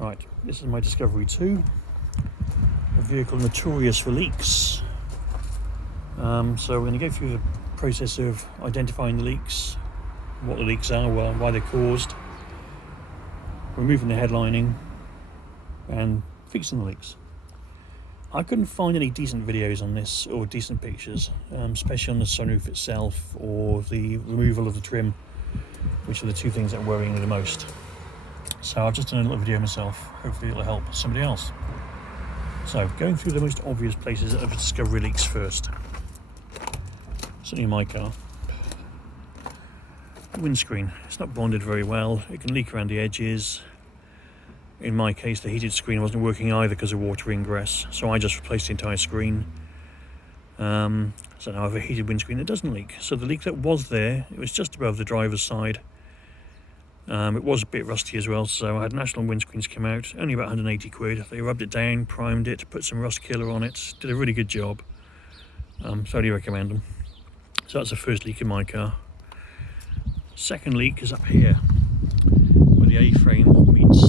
Right, this is my Discovery 2, a vehicle notorious for leaks. So we're going to go through the process of identifying the leaks, what the leaks are, why they're caused, removing the headlining, and fixing the leaks. I couldn't find any decent videos on this or decent pictures, especially on the sunroof itself or the removal of the trim, which are the two things that worry me the most. So I've just done a little video myself. Hopefully it'll help somebody else. So going through the most obvious places of discovery leaks first. Certainly in my car. The windscreen. It's not bonded very well. It can leak around the edges. In my case, the heated screen wasn't working either because of water ingress, so I just replaced the entire screen. So now I have a heated windscreen that doesn't leak. So the leak that was there, it was just above the driver's side. It was a bit rusty as well, so I had National windscreens come out, only about 180 quid. They rubbed it down, primed it, put some rust killer on it, did a really good job. So I do recommend them. So that's the first leak in my car. Second leak is up here, where the A-frame meets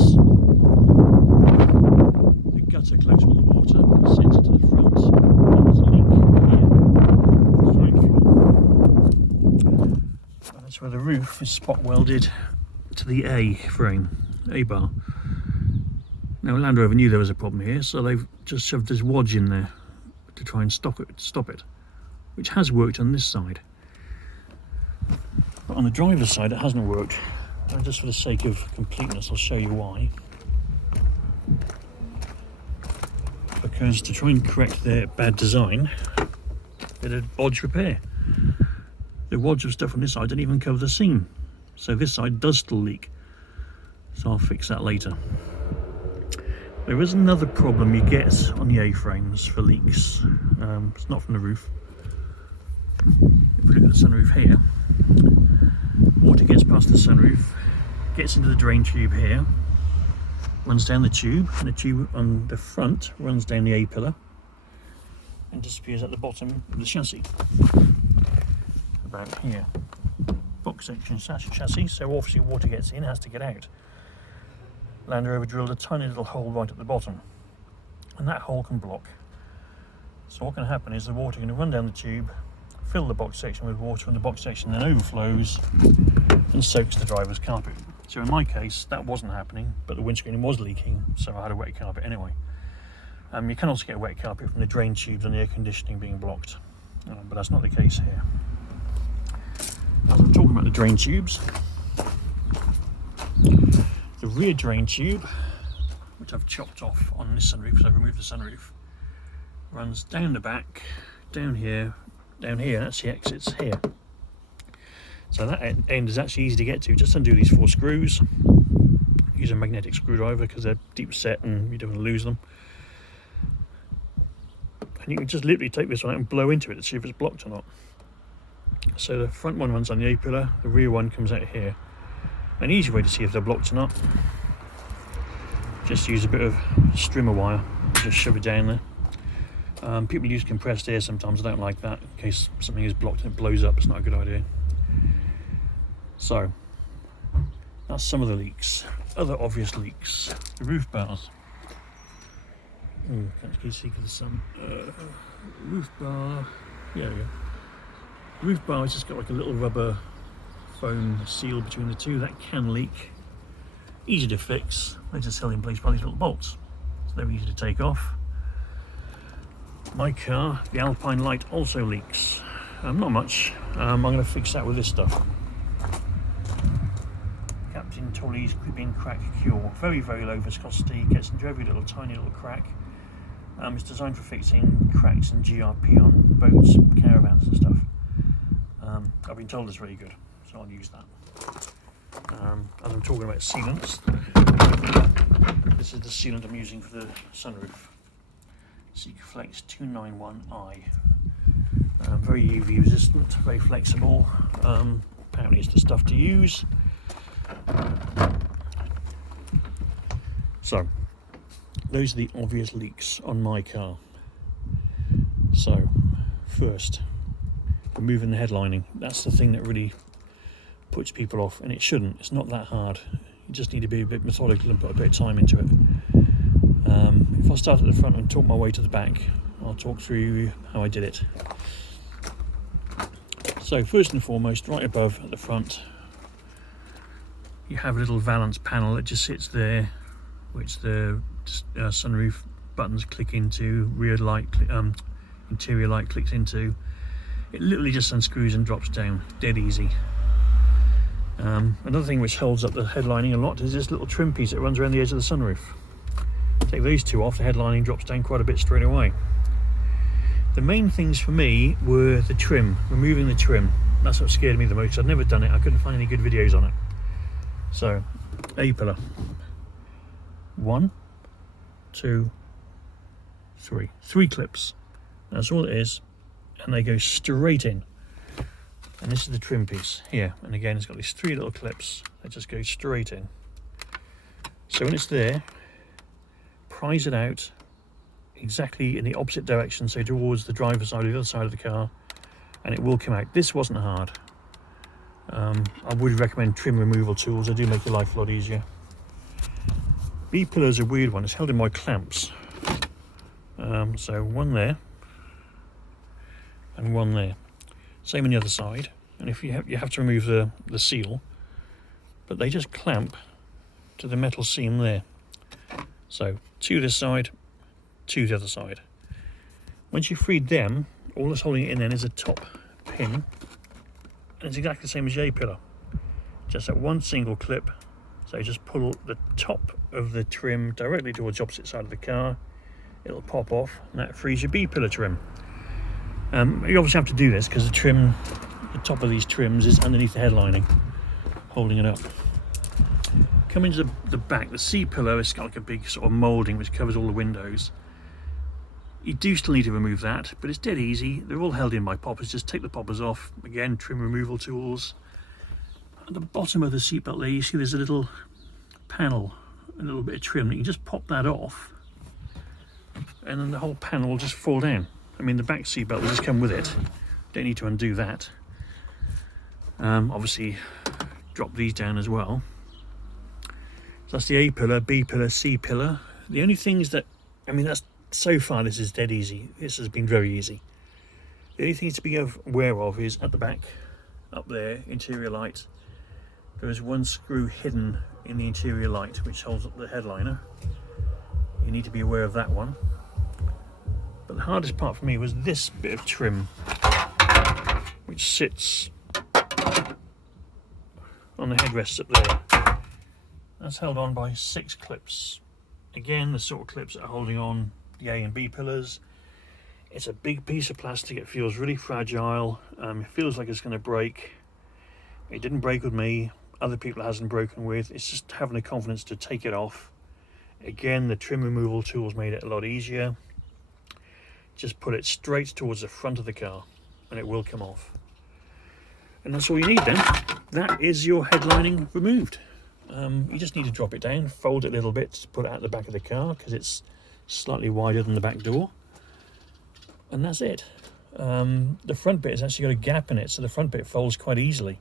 the gutter collects all the water, sends it to the front, and there's a leak here. And that's where the roof is spot welded to the A-bar. Now Land Rover knew there was a problem here, so they've just shoved this wodge in there to try and stop it, which has worked on this side. But on the driver's side it hasn't worked, and just for the sake of completeness I'll show you why. Because to try and correct their bad design, they did bodge repair. The wodge of stuff on this side didn't even cover the seam. So this side does still leak, so I'll fix that later. There is another problem you get on the A-frames for leaks. It's not from the roof. If we look at the sunroof here, water gets past the sunroof, gets into the drain tube here, runs down the tube, and the tube on the front runs down the A-pillar and disappears at the bottom of the chassis, about here. Box section chassis, so obviously water gets in, has to get out. Land Rover drilled a tiny little hole right at the bottom, and that hole can block. So what can happen is the water can run down the tube, fill the box section with water, and the box section then overflows and soaks the driver's carpet. So in my case that wasn't happening, but the windscreen was leaking, so I had a wet carpet anyway. You can also get a wet carpet from the drain tubes and the air conditioning being blocked, but that's not the case here. As I'm talking about the drain tubes, the rear drain tube, which I've chopped off on this sunroof, so I've removed the sunroof, runs down the back, down here, that's the exits here. So that end is actually easy to get to. Just undo these 4 screws, use a magnetic screwdriver because they're deep set and you don't want to lose them. And you can just literally take this one out and blow into it to see if it's blocked or not. So the front one runs on the A-pillar, the rear one comes out here. An easy way to see if they're blocked or not, just use a bit of strimmer wire, just shove it down there. People use compressed air sometimes, I don't like that, in case something is blocked and it blows up, it's not a good idea. So, that's some of the leaks. Other obvious leaks, the roof bars. Can't see because of the sun. Roof bar, yeah. Roof bar has just got like a little rubber foam seal between the two that can leak. Easy to fix. They're just held in place by these little bolts, so they're easy to take off. My car, the Alpine light, also leaks. Not much. I'm going to fix that with this stuff. Captain Tully's Creeping Crack Cure. Very, very low viscosity. Gets into every little tiny little crack. It's designed for fixing cracks and GRP on boats and caravans and stuff. I've been told it's really good, so I'll use that. As I'm talking about sealants, this is the sealant I'm using for the sunroof. Secaflex 291i. Very UV resistant, very flexible. Apparently it's the stuff to use. So, those are the obvious leaks on my car. So, first, removing the headlining. That's the thing that really puts people off, and it shouldn't. It's not that hard. You just need to be a bit methodical and put a bit of time into it. If I start at the front and talk my way to the back, I'll talk through how I did it. So first and foremost, right above at the front, you have a little valance panel that just sits there, which the sunroof buttons click into, rear light, interior light clicks into. It literally just unscrews and drops down, dead easy. Another thing which holds up the headlining a lot is this little trim piece that runs around the edge of the sunroof. Take those two off, the headlining drops down quite a bit straight away. The main things for me were the trim, removing the trim. That's what scared me the most. I'd never done it, I couldn't find any good videos on it. So, A-pillar. 1, 2, 3. 3 clips. That's all it is. And they go straight in. And this is the trim piece here. And again, it's got these 3 little clips that just go straight in. So when it's there, prise it out exactly in the opposite direction, so towards the driver's side or the other side of the car, and it will come out. This wasn't hard. I would recommend trim removal tools. They do make your life a lot easier. B-pillar is a weird one. It's held in by clamps. So one there and one there. Same on the other side. And if you have to remove the seal, but they just clamp to the metal seam there. So 2 this side, 2 the other side. Once you've freed them, all that's holding it in then is a top pin, and it's exactly the same as the A-pillar, just that one single clip. So just pull the top of the trim directly towards the opposite side of the car, it'll pop off, and that frees your B-pillar trim. You obviously have to do this because the top of these trims is underneath the headlining, holding it up. Coming to the back, the C-pillar has got like a big sort of moulding which covers all the windows. You do still need to remove that, but it's dead easy. They're all held in by poppers. Just take the poppers off. Again, trim removal tools. At the bottom of the seatbelt there, you see there's a little panel, a little bit of trim. You can just pop that off, and then the whole panel will just fall down. I mean, the back seatbelt will just come with it. Don't need to undo that. Obviously, drop these down as well. So that's the A-pillar, B-pillar, C-pillar. The only things that, I mean, so far this is dead easy. This has been very easy. The only thing to be aware of is at the back, up there, interior light, there is one screw hidden in the interior light which holds up the headliner. You need to be aware of that one. But the hardest part for me was this bit of trim, which sits on the headrests up there. That's held on by 6 clips. Again, the sort of clips that are holding on the A and B pillars. It's a big piece of plastic. It feels really fragile. It feels like it's going to break. It didn't break with me. Other people it hasn't broken with. It's just having the confidence to take it off. Again, the trim removal tools made it a lot easier. Just put it straight towards the front of the car and it will come off. And that's all you need then. That is your headlining removed. You just need to drop it down, fold it a little bit to put it out the back of the car because it's slightly wider than the back door, and that's it. The front bit has actually got a gap in it, so the front bit folds quite easily.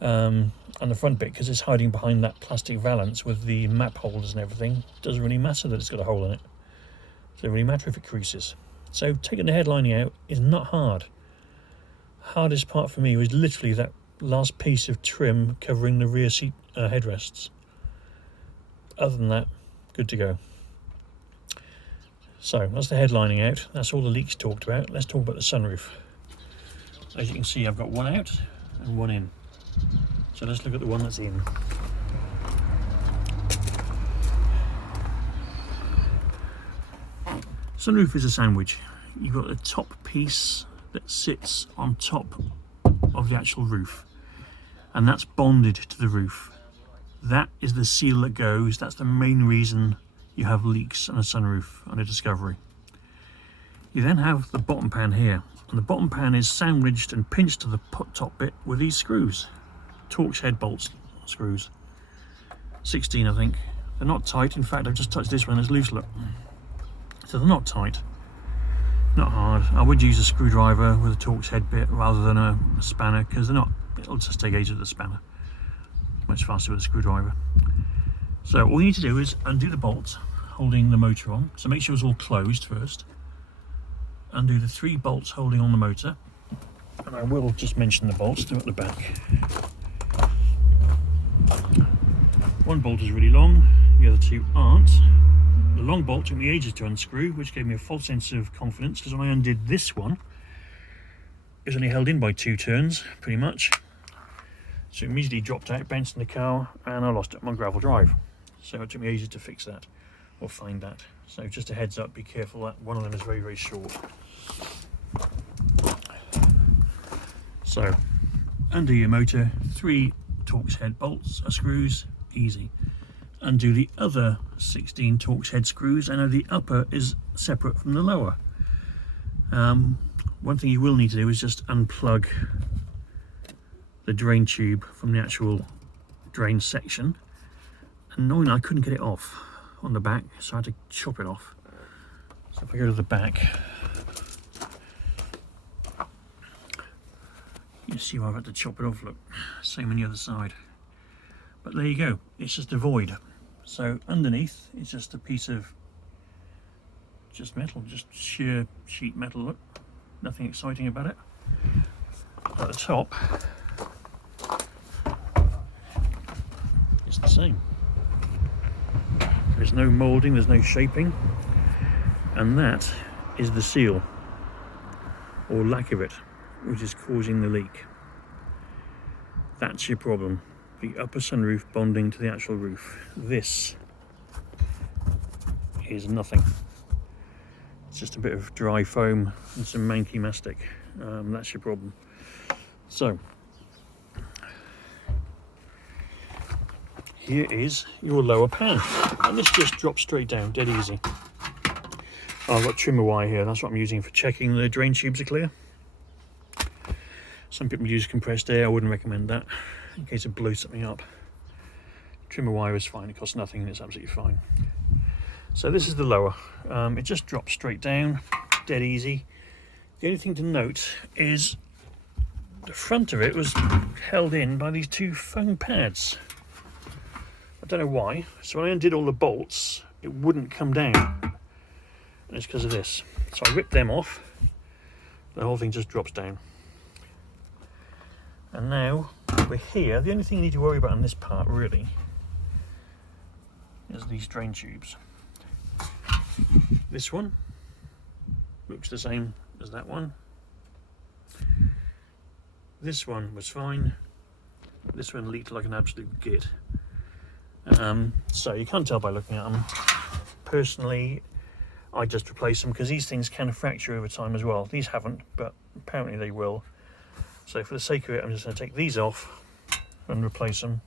And the front bit, because it's hiding behind that plastic valance with the map holders and everything, doesn't really matter that it's got a hole in it. It doesn't really matter if it creases. So taking the headlining out is not hard. Hardest part for me was literally that last piece of trim covering the rear seat headrests. Other than that, good to go. So that's the headlining out. That's all the leaks talked about. Let's talk about the sunroof. As you can see, I've got one out and one in. So let's look at the one that's in. Sunroof is a sandwich. You've got the top piece that sits on top of the actual roof, and that's bonded to the roof. That is the seal that goes. That's the main reason you have leaks on a sunroof on a Discovery. You then have the bottom pan here, and the bottom pan is sandwiched and pinched to the top bit with these screws, Torx head bolts screws, 16 I think. They're not tight. In fact, I've just touched this one, it's loose, look. So they're not tight, not hard. I would use a screwdriver with a Torx head bit rather than a spanner, because they're not, it'll just take ages with the spanner. much faster with a screwdriver. So all you need to do is undo the bolts holding the motor on. So make sure it's all closed first. Undo the 3 bolts holding on the motor. And I will just mention the bolts, they're at the back. One bolt is really long, the other 2 aren't. The long bolt took me ages to unscrew, which gave me a false sense of confidence, because when I undid this one, it was only held in by 2 turns, pretty much. So it immediately dropped out, bounced in the car, and I lost it on my gravel drive. So it took me ages to fix that, or find that. So just a heads up, be careful that one of them is very, very short. So, undo your motor, 3 Torx head bolts, screws, easy. Undo the other 16 Torx head screws. I know the upper is separate from the lower. One thing you will need to do is just unplug the drain tube from the actual drain section. Annoyingly, I couldn't get it off on the back, so I had to chop it off. So if I go to the back, you see why I've had to chop it off. Look, same on the other side. But there you go, it's just a void. So underneath it's just a piece of just metal, just sheer sheet metal. Look, nothing exciting about it. At the top, it's the same. There's no moulding, there's no shaping, and that is the seal, or lack of it, which is causing the leak. That's your problem. The upper sunroof bonding to the actual roof. This is nothing. It's just a bit of dry foam and some manky mastic. That's your problem. So here is your lower pan, and this just drops straight down, dead easy. I've got trimmer wire here, that's what I'm using for checking the drain tubes are clear. Some people use compressed air, I wouldn't recommend that in case it blows something up. Trimmer wire is fine, it costs nothing and it's absolutely fine. So this is the lower, it just drops straight down, dead easy. The only thing to note is the front of it was held in by these 2 foam pads. I don't know why, so when I undid all the bolts it wouldn't come down, and it's because of this. So I ripped them off, the whole thing just drops down. And now we're here. The only thing you need to worry about on this part really is these drain tubes. This one looks the same as that one. This one was fine. This one leaked like an absolute git. So you can't tell by looking at them. Personally, I just replace them because these things can fracture over time as well. These haven't, but apparently they will. So for the sake of it, I'm just going to take these off and replace them.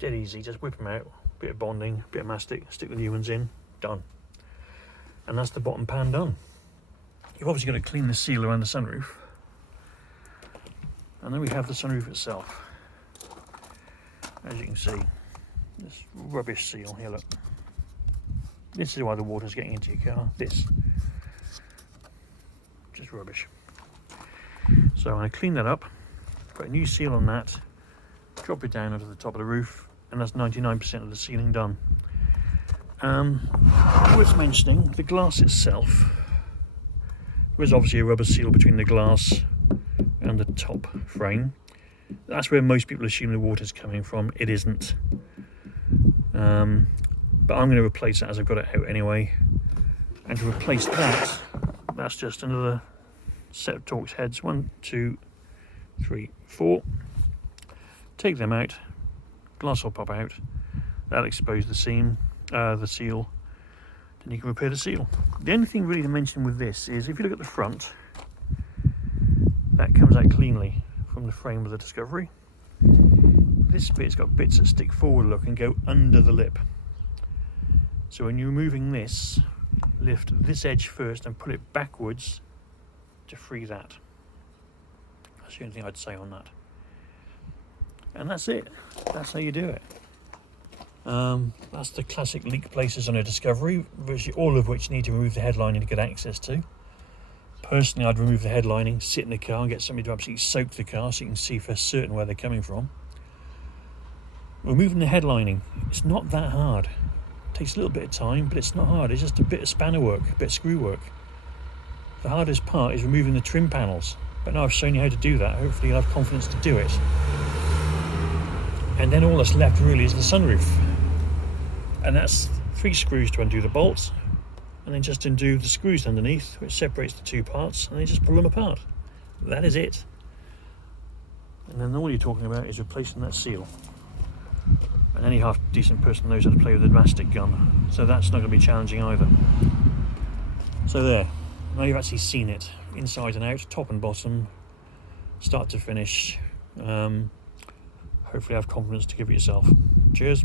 Dead easy, just whip them out, bit of bonding, bit of mastic, stick the new ones in, done. And that's the bottom pan done. You've obviously got to clean the seal around the sunroof. And then we have the sunroof itself. As you can see, this rubbish seal here, look. This is why the water's getting into your car, this. Just rubbish. So I'm going to clean that up, put a new seal on that, drop it down onto the top of the roof, and that's 99% of the sealing done. Worth mentioning, the glass itself, there's obviously a rubber seal between the glass and the top frame. That's where most people assume the water's coming from. It isn't. But I'm going to replace that as I've got it out anyway. And to replace that, that's just another set of Torx heads, 1, 2, 3, 4. Take them out, glass will pop out, that'll expose the seam, the seal, then you can repair the seal. The only thing really to mention with this is if you look at the front, that comes out cleanly from the frame of the Discovery. This bit's got bits that stick forward, look, and go under the lip. So when you're removing this, lift this edge first and put it backwards to free that. That's the only thing I'd say on that. And that's it. That's how you do it. That's the classic leak places on a Discovery, virtually all of which need to remove the headlining to get access to. Personally, I'd remove the headlining, sit in the car and get somebody to absolutely soak the car so you can see for certain where they're coming from. Removing the headlining, it's not that hard. It takes a little bit of time, but it's not hard. It's just a bit of spanner work, a bit of screw work. The hardest part is removing the trim panels, but now I've shown you how to do that. Hopefully you'll have confidence to do it. And then all that's left really is the sunroof, and that's 3 screws to undo the bolts, and then just undo the screws underneath, which separates the 2 parts, and then just pull them apart. That is it. And then all you're talking about is replacing that seal. And any half decent person knows how to play with a mastic gun, so that's not going to be challenging either. So there, now you've actually seen it inside and out, top and bottom, start to finish. Hopefully have confidence to give it yourself. Cheers.